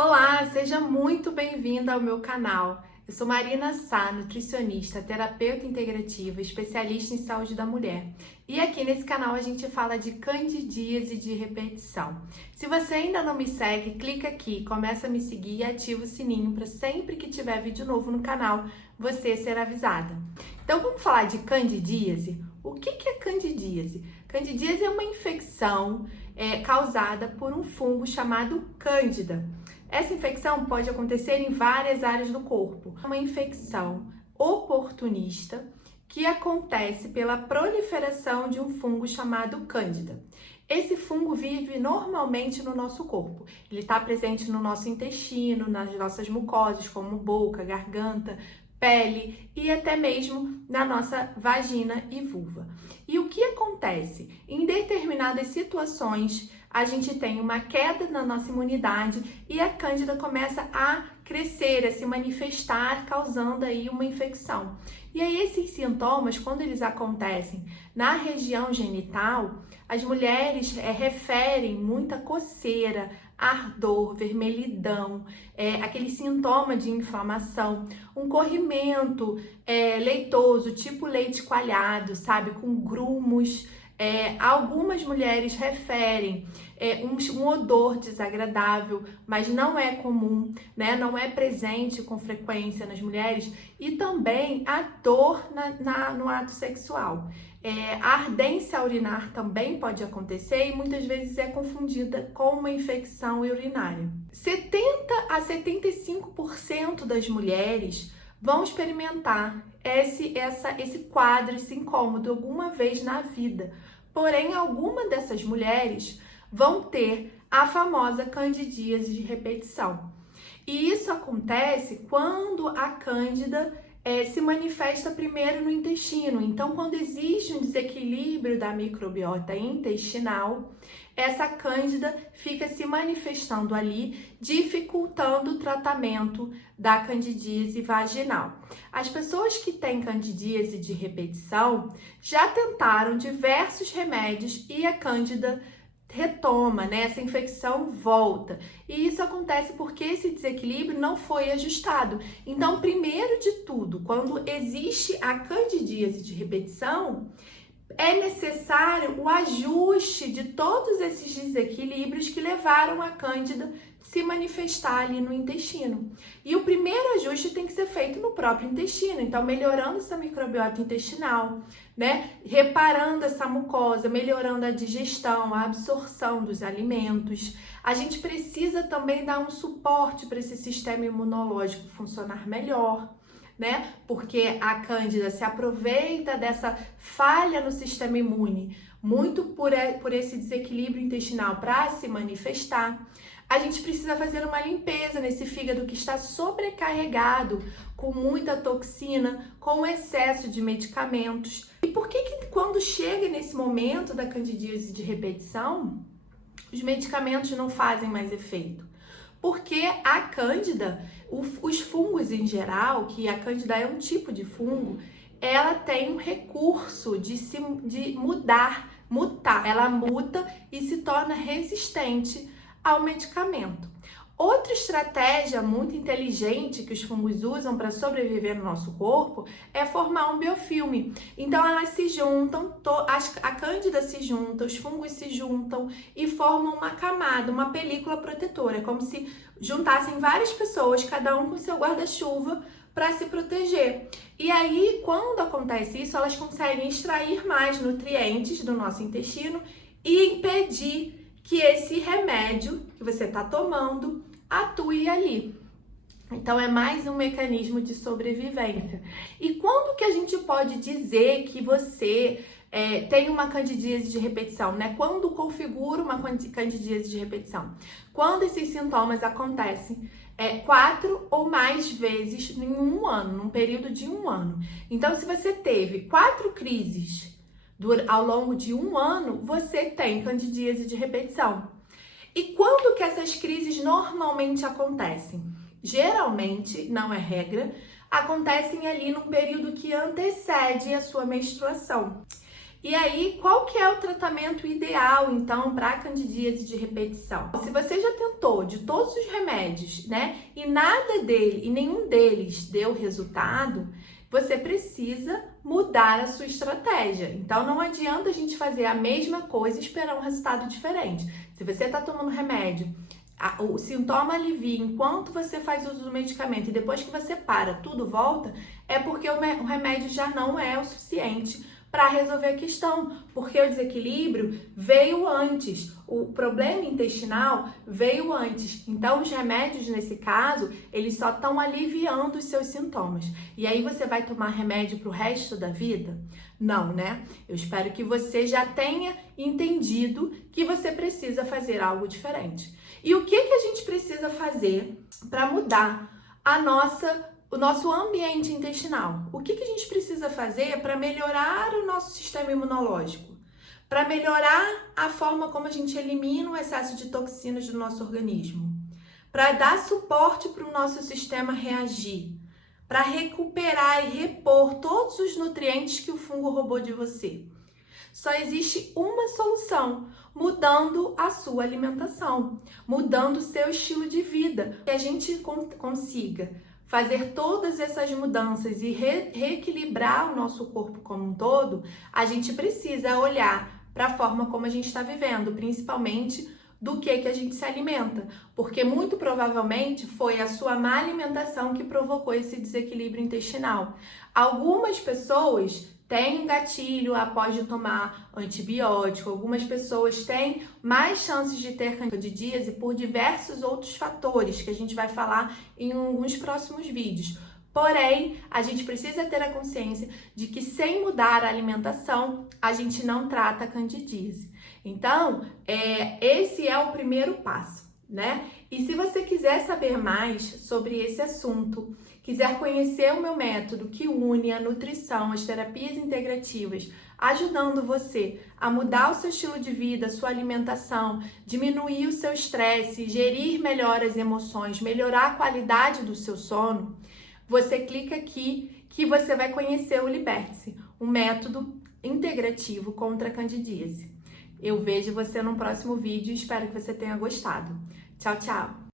Olá, seja muito bem-vinda ao meu canal. Eu sou Marina Sá, nutricionista, terapeuta integrativa, especialista em saúde da mulher. E aqui nesse canal a gente fala de candidíase de repetição. Se você ainda não me segue, clica aqui, começa a me seguir e ativa o sininho para sempre que tiver vídeo novo no canal, você ser avisada. Então vamos falar de candidíase? O que é candidíase? Candidíase é uma infecção causada por um fungo chamado Cândida. Essa infecção pode acontecer em várias áreas do corpo. É uma infecção oportunista que acontece pela proliferação de um fungo chamado Cândida. Esse fungo vive normalmente no nosso corpo. Ele está presente no nosso intestino, nas nossas mucosas, como boca, garganta, pele e até mesmo na nossa vagina e vulva. E o que acontece? Em determinadas situações, a gente tem uma queda na nossa imunidade e a cândida começa a crescer, a se manifestar, causando aí uma infecção. E aí esses sintomas, quando eles acontecem na região genital, as mulheres referem muita coceira, ardor, vermelhidão, aquele sintoma de inflamação, um corrimento leitoso, tipo leite coalhado, sabe, com grumos. Algumas mulheres referem um odor desagradável, mas não é comum, né? Não é presente com frequência nas mulheres, e também a dor no ato sexual. A ardência urinar também pode acontecer e muitas vezes é confundida com uma infecção urinária. 70 a 75% das mulheres vão experimentar esse quadro, esse incômodo alguma vez na vida. Porém, algumas dessas mulheres vão ter a famosa candidíase de repetição. E isso acontece quando a cândida se manifesta primeiro no intestino. Então, quando existe um desequilíbrio da microbiota intestinal, essa cândida fica se manifestando ali, dificultando o tratamento da candidíase vaginal. As pessoas que têm candidíase de repetição já tentaram diversos remédios e a cândida retoma, né? Essa infecção volta. E isso acontece porque esse desequilíbrio não foi ajustado. Então, primeiro de tudo, quando existe a candidíase de repetição, é necessário o ajuste de todos esses desequilíbrios que levaram a cândida se manifestar ali no intestino. E o primeiro ajuste tem que ser feito no próprio intestino, então melhorando essa microbiota intestinal, né? Reparando essa mucosa, melhorando a digestão, a absorção dos alimentos. A gente precisa também dar um suporte para esse sistema imunológico funcionar melhor, né? Porque a cândida se aproveita dessa falha no sistema imune, muito por esse desequilíbrio intestinal para se manifestar. A gente precisa fazer uma limpeza nesse fígado que está sobrecarregado, com muita toxina, com excesso de medicamentos. E por que quando chega nesse momento da candidíase de repetição, os medicamentos não fazem mais efeito? Porque a cândida, os fungos em geral, que a cândida é um tipo de fungo, ela tem um recurso de mutar. Ela muta e se torna resistente ao medicamento. Outra estratégia muito inteligente que os fungos usam para sobreviver no nosso corpo é formar um biofilme. Então elas se juntam, a cândida se junta, os fungos se juntam e formam uma camada, uma película protetora, como se juntassem várias pessoas, cada um com seu guarda-chuva, para se proteger. E aí, quando acontece isso, elas conseguem extrair mais nutrientes do nosso intestino e impedir que esse remédio que você está tomando atue ali. Então, é mais um mecanismo de sobrevivência. E quando que a gente pode dizer que você tem uma candidíase de repetição, né? Quando configura uma candidíase de repetição? Quando esses sintomas acontecem 4 ou mais vezes em um ano, num período de um ano. Então, se você teve 4 crises ao longo de um ano, você tem candidíase de repetição. E quando que essas crises normalmente acontecem? Geralmente, não é regra, acontecem ali num período que antecede a sua menstruação. E aí, qual que é o tratamento ideal, então, para a candidíase de repetição? Se você já tentou de todos os remédios, né, e nenhum deles deu resultado, você precisa mudar a sua estratégia. Então, não adianta a gente fazer a mesma coisa e esperar um resultado diferente. Se você está tomando remédio, o sintoma alivia enquanto você faz uso do medicamento e depois que você para, tudo volta, é porque o remédio já não é o suficiente para resolver a questão, porque o desequilíbrio veio antes, o problema intestinal veio antes. Então, os remédios, nesse caso, eles só estão aliviando os seus sintomas. E aí você vai tomar remédio para o resto da vida? Não, né? Eu espero que você já tenha entendido que você precisa fazer algo diferente. E o que a gente precisa fazer para mudar o nosso ambiente intestinal? O que a gente precisa fazer para melhorar o nosso sistema imunológico? Para melhorar a forma como a gente elimina o excesso de toxinas do nosso organismo? Para dar suporte para o nosso sistema reagir? Para recuperar e repor todos os nutrientes que o fungo roubou de você? Só existe uma solução: mudando a sua alimentação, mudando o seu estilo de vida. Que a gente consiga fazer todas essas mudanças e reequilibrar o nosso corpo como um todo, a gente precisa olhar para a forma como a gente está vivendo, principalmente do que a gente se alimenta, porque muito provavelmente foi a sua má alimentação que provocou esse desequilíbrio intestinal. Algumas pessoas têm gatilho após de tomar antibiótico, algumas pessoas têm mais chances de ter candidíase por diversos outros fatores que a gente vai falar em alguns próximos vídeos. Porém, a gente precisa ter a consciência de que sem mudar a alimentação, a gente não trata a candidíase. Então, esse é o primeiro passo, né? E se você quiser saber mais sobre esse assunto, quiser conhecer o meu método que une a nutrição, as terapias integrativas, ajudando você a mudar o seu estilo de vida, a sua alimentação, diminuir o seu estresse, gerir melhor as emoções, melhorar a qualidade do seu sono, você clica aqui que você vai conhecer o Liberte-se, um método integrativo contra a candidíase. Eu vejo você no próximo vídeo e espero que você tenha gostado. Tchau, tchau!